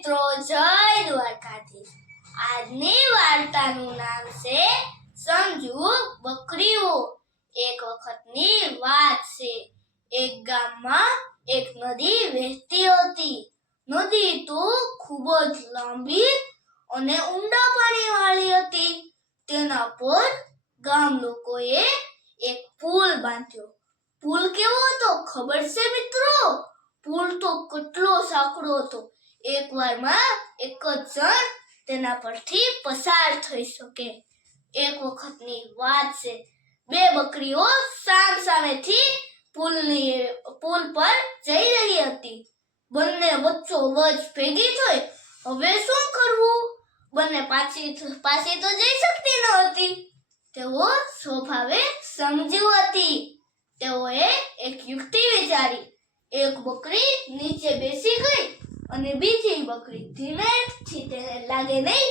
મિત્રો, જય દ્વારકાધીશ. આજની વાર્તાનું નામ છે સમજુ બકરીઓ. એક વખતની વાત છે. એક ગામમાં એક નદી વહેતી હતી. નદી તો ખૂબ જ લાંબી અને ઊંડા પાણી વાળી હતી. તેના પર ગામ લોકોએ એક પુલ બાંધ્યો. પુલ કેવો હતો ખબર છે મિત્રો? પુલ તો કેટલો સાંકડો હતો. એકવારમાં એક જ જણ તેના પરથી પસાર થઈ શકે. એક વખતની વાત છે, બે બકરીઓ સામ સામેથી પુલની પુલ પર જઈ રહી હતી. બંને વચ્ચો વચ ભેગી થઈ, હવે શું કરવું? બંને પાછી પાછી તો જઈ શકતી ન હતી. તેઓ સ્વભાવે સમજી હતી. તેઓએ એક યુક્તિ વિચારી, એક બકરી નીચે બેસી ગઈ અને બીજી બકરી ધીમેથી તેને લાગે નહીં,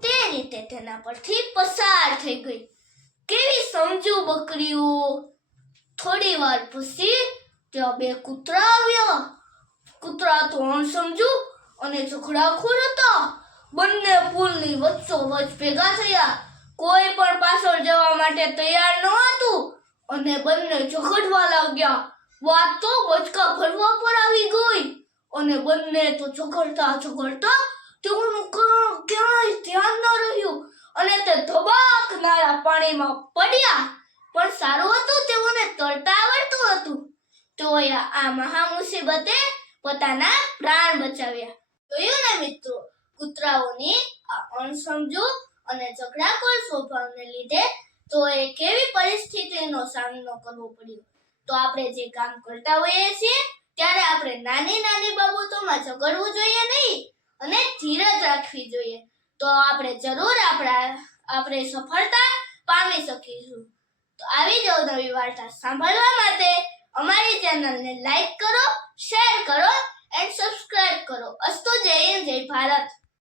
તે રીતે તેના પરથી પસાર થઈ ગઈ. કેવી સમજુ બકરીઓ? થોડી વાર પછી ત્યાં બે કૂતરા આવ્યા. કૂતરા તો અણસમજુ અને ઝઘડાખોર હતા. બંને પુલની વચ્ચો વચ ભેગા થયા. કોઈ પણ પાછળ જવા માટે તૈયાર ન હતું અને બંને ચોખડવા લાગ્યા. વાત તો બચકા ફરવા પર આવી ગઈ. અને બંને તો ઝઘડતા ઝઘડતા તેઓનું ક્યાંય ધ્યાન ન રહ્યું. અને તે ધબાકનારા પાણીમાં પડ્યા. પણ સારું હતું, તેઓને તરતા આવડતું હતું. તેઓએ આ મહા મુસીબતે પોતાના પ્રાણ બચાવ્યા. જોયું ને મિત્રો, કૂતરાઓની આ અણસમજુ અને ઝઘડાખોર સ્વભાવને લીધે તો એ કેવી પરિસ્થિતિનો સામનો કરવો પડ્યો. તો આપણે જે કામ કરતા હોઈએ છીએ ત્યારે આપણે નાની નાની બાબતોમાં ઝઘડવું જોઈએ નહીં અને ધીરજ રાખવી જોઈએ. તો આપણે જરૂર આપણા, આપણે સફળતા પામી શકીશું. તો આવી જ નવી વાર્તા સાંભળવા માટે અમારી ચેનલને લાઈક કરો, શેર કરો એન્ડ સબસ્ક્રાઇબ કરો. અસ્તુ જય હિન્દ, જય ભારત.